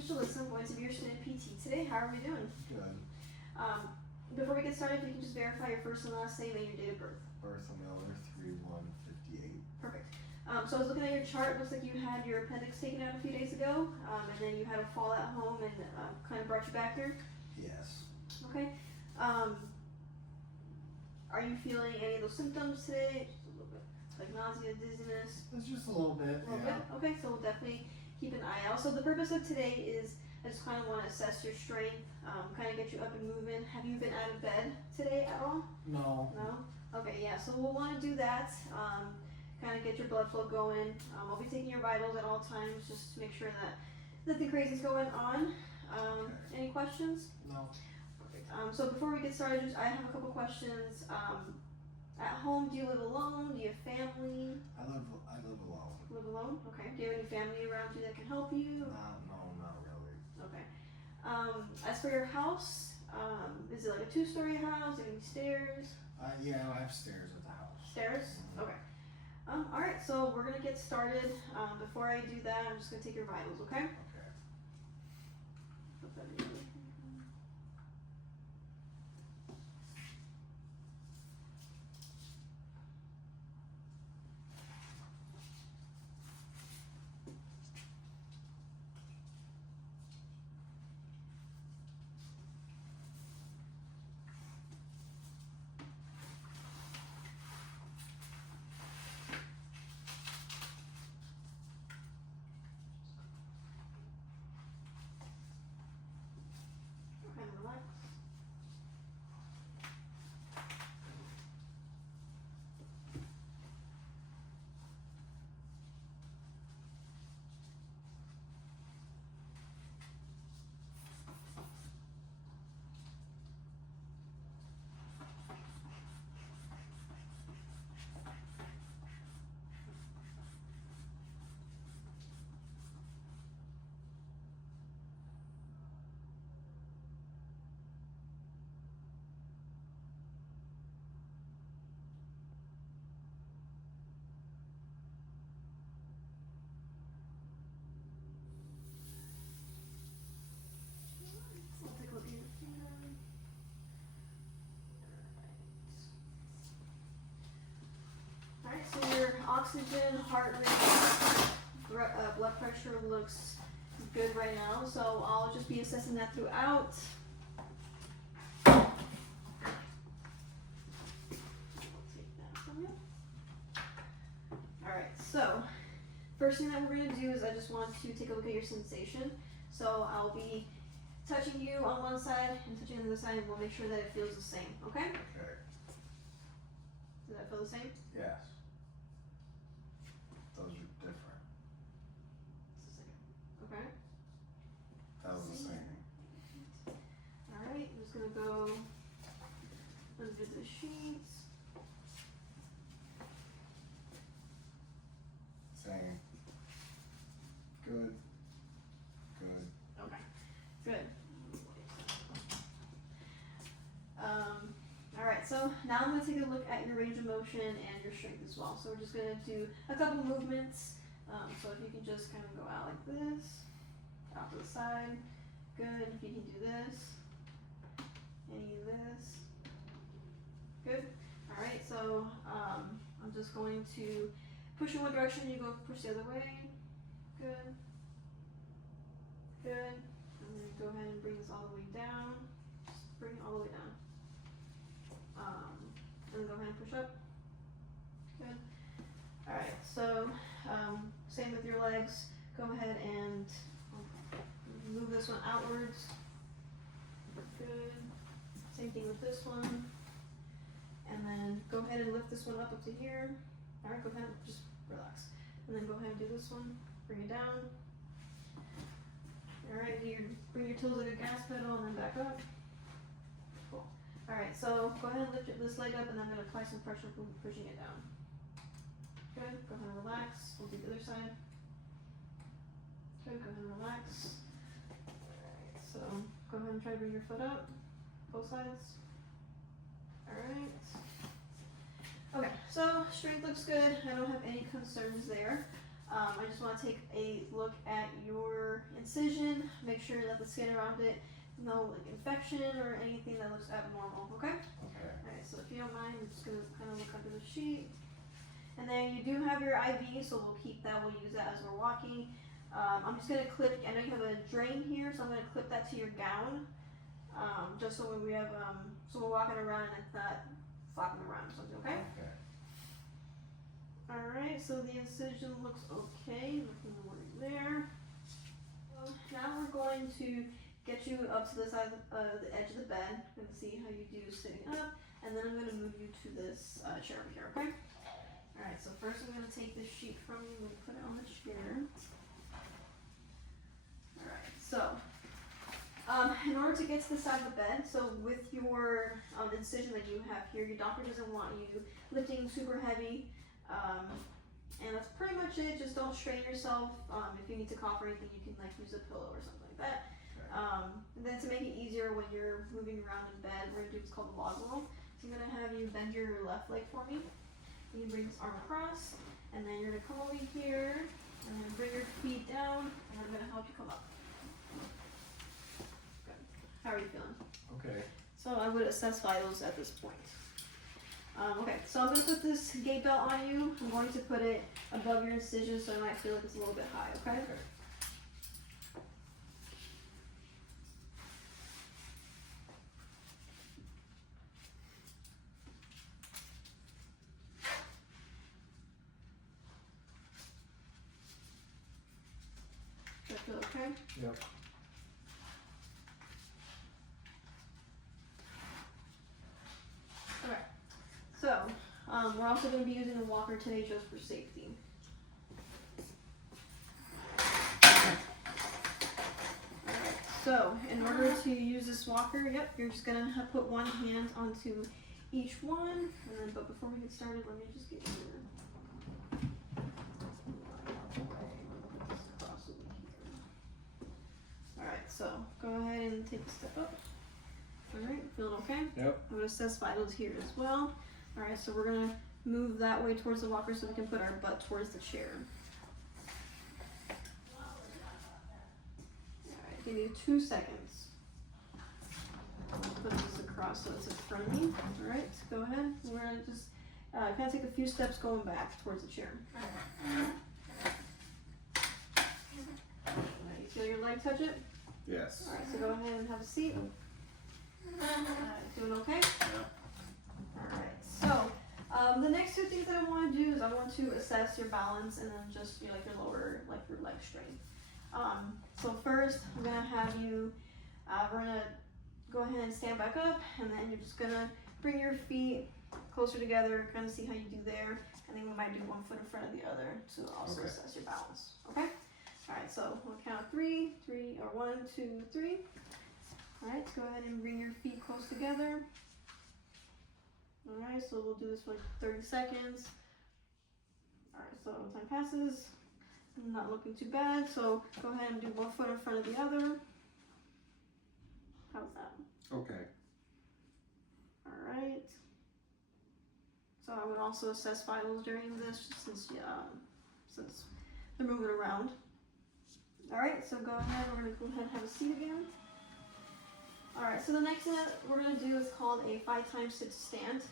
Mr. Listen. I'm going to be your student PT today. How are we doing? Good. Before we get started, if you can just verify your first and last name and your date of birth. Bertha Miller, 3158. Perfect. So I was looking at your chart. Looks like you had your appendix taken out a few days ago, and then you had a fall at home and kind of brought you back here. Yes. Okay. Are you feeling any of those symptoms today? Just a little bit, like nausea, dizziness. It's just a little bit. A little bit. Okay, so we'll definitely keep an eye out. So the purpose of today is I just kind of want to assess your strength, kind of get you up and moving. Have you been out of bed today at all? No. No? Okay, yeah, so we'll want to do that, kind of get your blood flow going. I'll be taking your vitals at all times just to make sure that nothing crazy is going on. Okay. Any questions? No. Perfect. So before we get started, I have a couple questions. At home, do you live alone? Do you have family? I live alone. Live alone? Okay. Do you have any family around you that can help you? No, not really. Okay. As for your house, is it like a 2-story house? Do you have any stairs? Yeah, I have stairs at the house. Stairs? Mhm. Okay. Alright, so we're gonna get started. Before I do that, I'm just gonna take your vitals, okay? Okay. Put that in here. Okay, relax. I'll take a look at your finger. Alright, so your oxygen, heart rate, blood pressure looks good right now, so I'll just be assessing that throughout. I'll take that from you. Alright, so first thing that we're going to do is I just want to take a look at your sensation. So I'll be touching you on one side and touching on the other side, and we'll make sure that it feels the same, okay? Okay. Does that feel the same? Yes. Those are different. It's the same. Okay. That was the same. Alright, I'm just gonna go under the sheets. Same. Good. Good. Okay, good. Alright, so now I'm going to take a look at your range of motion and your strength as well. So we're just going to do a couple movements. So if you can just kind of go out like this, out to the side. Good. If you can do this, any of this. Good. Alright, so I'm just going to push in one direction, you go push the other way. Good. Good. And then go ahead and bring this all the way down. Just bring it all the way down. And then go ahead and push up. Good. Alright, so same with your legs. Go ahead and move this one outwards. Good. Same thing with this one. And then go ahead and lift this one up to here. Alright, go ahead and just relax. And then go ahead and do this one. Bring it down. Alright, bring your toes like a gas pedal and then back up. Cool. Alright, so go ahead and lift this leg up, and I'm going to apply some pressure pushing it down. Good. Go ahead and relax. We'll do the other side. Good. Go ahead and relax. Alright, so go ahead and try to bring your foot up. Both sides. Alright. Okay, so strength looks good. I don't have any concerns there. I just want to take a look at your incision. Make sure that the skin around it, no like infection or anything that looks abnormal. Okay. Okay. Alright, so if you don't mind, I'm just gonna kind of look under the sheet. And then you do have your IV, so we'll keep that, we'll use that as we're walking. I'm just gonna clip, I know you have a drain here, so I'm gonna clip that to your gown. Just so when we have, so we're walking around and it's not flapping around or something, okay? Okay. Alright, so the incision looks okay, nothing to worry there. Now we're going to get you up to the side of the edge of the bed and see how you do sitting up, and then I'm going to move you to this chair over here, okay? Alright, so first I'm going to take this sheet from you and put it on the chair. Alright, so in order to get to the side of the bed, so with your incision that you have here, your doctor doesn't want you lifting super heavy, and that's pretty much it. Just don't strain yourself. If you need to cough or anything, you can like use a pillow or something like that. And then to make it easier when you're moving around in bed, we're gonna do what's called a log roll. So I'm gonna have you bend your left leg for me. You bring this arm across, and then you're gonna come over here, and then bring your feet down, and I'm gonna help you come up. Good. How are you feeling? Okay. So I would assess vitals at this point. Okay, so I'm going to put this gait belt on you. I'm going to put it above your incision so it might feel like it's a little bit high, okay? Okay. Does that feel okay? Yep. Okay. So, we're also going to be using the walker today just for safety. Alright, so in order to use this walker, yep, you're just going to put one hand onto each one, and then, but before we get started, let me just get your cross over here. Alright, so go ahead and take a step up. Alright, feeling okay? Yep. I'm going to assess vitals here as well. Alright, so we're going to move that way towards the walker so we can put our butt towards the chair. Alright, give you 2 seconds. Put this across so it's in front of me. Alright, go ahead. We're going to just kind of take a few steps going back towards the chair. Alright, you feel your leg touch it? Yes. Alright, so go ahead and have a seat. Doing okay? Yep. Alright, so the next 2 things that I want to do is I want to assess your balance and then just your lower, like your leg strength. So first I'm gonna have you, we're gonna go ahead and stand back up, and then you're just gonna bring your feet closer together, kind of see how you do there, and then we might do 1 foot in front of the other to also assess your balance. Okay? Alright, so we'll count 3, 1, 2, 3. Alright, go ahead and bring your feet close together. Alright, so we'll do this for like 30 seconds. Alright, so time passes. Not looking too bad, so go ahead and do 1 foot in front of the other. How's that? Okay. Alright. So I would also assess vitals during this, since they're moving around. Alright, so go ahead, we're going to go ahead and have a seat again. Alright, so the next thing that we're going to do is called a 5x6 stand.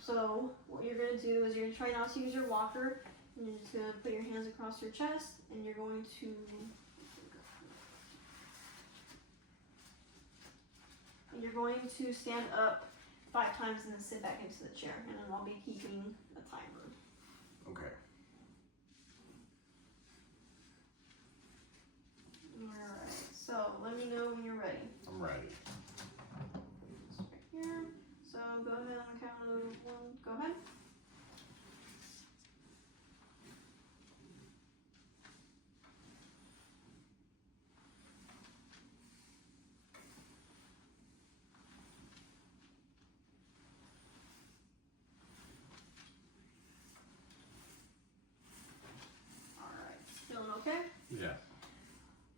So what you're going to do is you're going to try not to use your walker, and you're just going to put your hands across your chest, and you're going to stand up 5 times and then sit back into the chair, and then I'll be keeping a timer. Okay. Alright, so let me know when you're ready. I'm ready. Just right here. So go ahead on the count of 1. Go ahead. Alright, feeling okay? Yeah.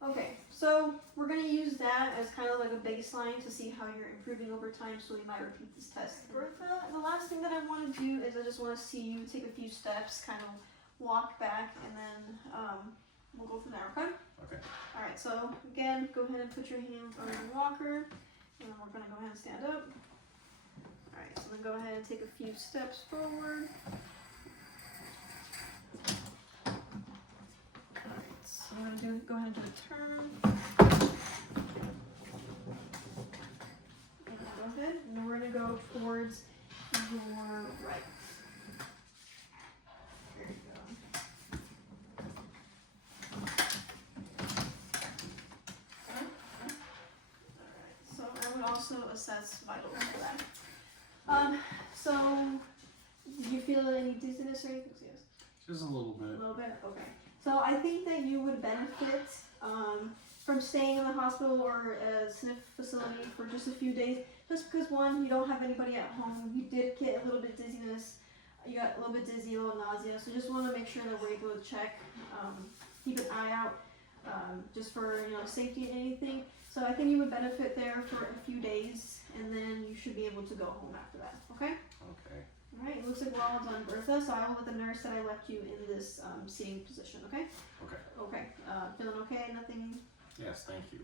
Okay, so we're going to use that as kind of like a baseline to see how you're improving over time, so we might repeat this test. For the last thing that I want to do is I just want to see you take a few steps, kind of walk back, and then we'll go from there, okay? Okay. Alright, so again, go ahead and put your hands on your walker, and then we're gonna go ahead and stand up. Alright, so then go ahead and take a few steps forward. Alright, so I'm gonna go ahead and do a turn. And go ahead, and then we're gonna go towards your right. There you go. So I would also assess vitals for that. So do you feel any dizziness or anything? Yes. Just a little A bit. little bit? Okay. So I think that you would benefit from staying in the hospital or a SNF facility for just a few days. Just because one, you don't have anybody at home. You did get a little bit dizziness. You got a little bit dizzy, a little nausea. So just want to make sure that we're able to check, keep an eye out, just for safety and anything. So I think you would benefit there for a few days, and then you should be able to go home after that. Okay. Okay. All right. It looks like we're all done, Bertha. So I will let the nurse that I left you in this seating position. Okay. Okay. Okay. Feeling okay? Nothing. Yes, thank you.